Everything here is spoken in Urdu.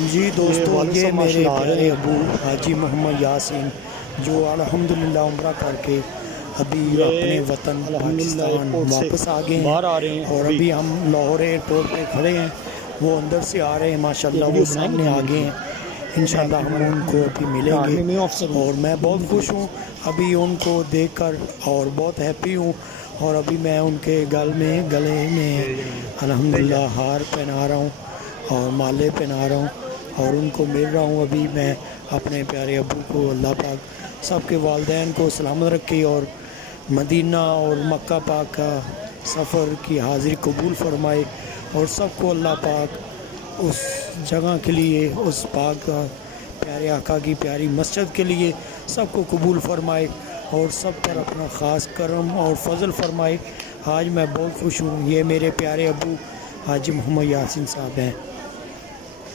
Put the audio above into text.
جی دوستو، یہ میرے پیارے ابو حاجی محمد یاسین جو الحمدللہ عمرہ کر کے ابھی اپنے وطن پاکستان واپس آ گئے ہیں، اور ابھی ہم لاہور ایئرپورٹ پہ کھڑے ہیں۔ وہ اندر سے آ رہے ہیں، ماشاءاللہ وہ سامنے آ گئے ہیں۔ انشاءاللہ ہم ان کو ابھی ملیں گے، اور میں بہت خوش ہوں ابھی ان کو دیکھ کر، اور بہت ہیپی ہوں۔ اور ابھی میں ان کے گلے میں الحمدللہ ہار پہنا رہا ہوں اور مالے پہنا رہا ہوں، اور ان کو مل رہا ہوں۔ ابھی میں اپنے پیارے ابو کو، اللہ پاک سب کے والدین کو سلامت رکھے، اور مدینہ اور مکہ پاک کا سفر کی حاضری قبول فرمائے، اور سب کو اللہ پاک اس جگہ کے لیے، اس پاک پیارے آقا کی پیاری مسجد کے لیے سب کو قبول فرمائے، اور سب پر اپنا خاص کرم اور فضل فرمائے۔ آج میں بہت خوش ہوں۔ یہ میرے پیارے ابو حاجی محمد یاسین صاحب ہیں۔